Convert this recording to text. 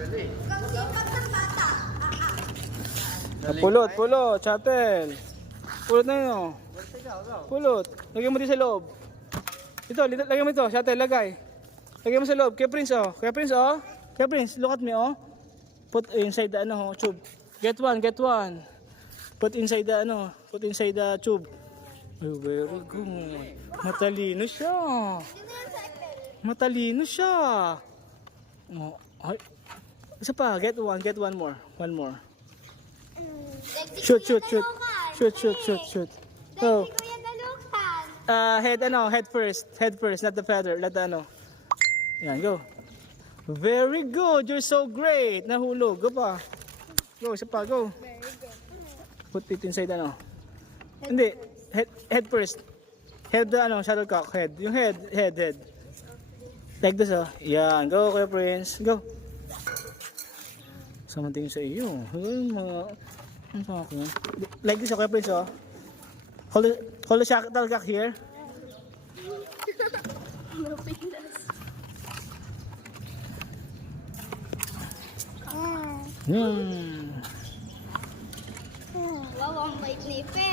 Kagsipag ng bata. Pulot, shuttle. Pulot na yun, oh. Pulot. Lagyan mo din sa loob. Ito, lagyan mo ito, shuttle, lagay. Lagyan mo sa loob. Kaya Prince, oh. Kaya Prince, look at me, oh. Put inside the, tube. Get one. Put inside the tube. Oh, very good. Matalino siya. Oh, ay. Isa pa, get one more. Shoot. Go. Head first, not the feather. Yan, go. Very good, you're so great. Nahulog, go pa. Go, isa pa, go. Put it inside Hindi, head first. Head shuttlecock, head. Yung head. Like this, oh. Yan, go, Kuya Prince, go. Samanting sa iyo. Ano sa akin? Like this, Kuya Prince, oh. Hold the shuttlecock here. Wow, ang bait ni Fe.